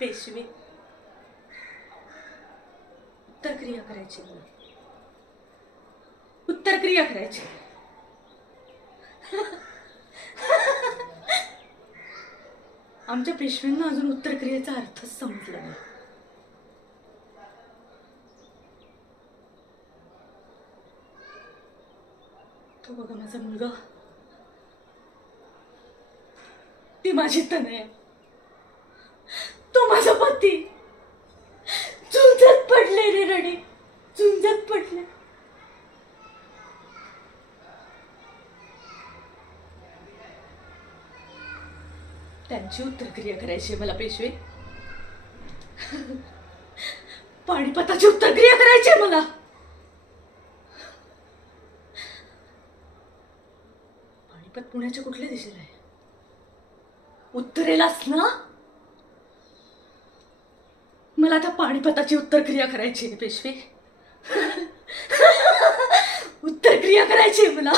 पेशवे उत्तरक्रिया करायची, उत्तरक्रिया करायची. आमच्या पेशव्यांना अजून उत्तरक्रियेचा अर्थच समजला नाही. तो बघा माझा मुलगा, ती माझी तनया, तो माझा पती झुंजत पडले रे रडे, झुंजत पडले. त्यांची उत्तरक्रिया करायची मला पेशवे. पाणीपताची उत्तरक्रिया करायची मला. पाणीपत पुण्याच्या कुठल्या दिशेला आहे? उत्तरेलाच ना. मला आता पाणीपताची उत्तरक्रिया करायची पेशवे. उत्तरक्रिया करायची मला.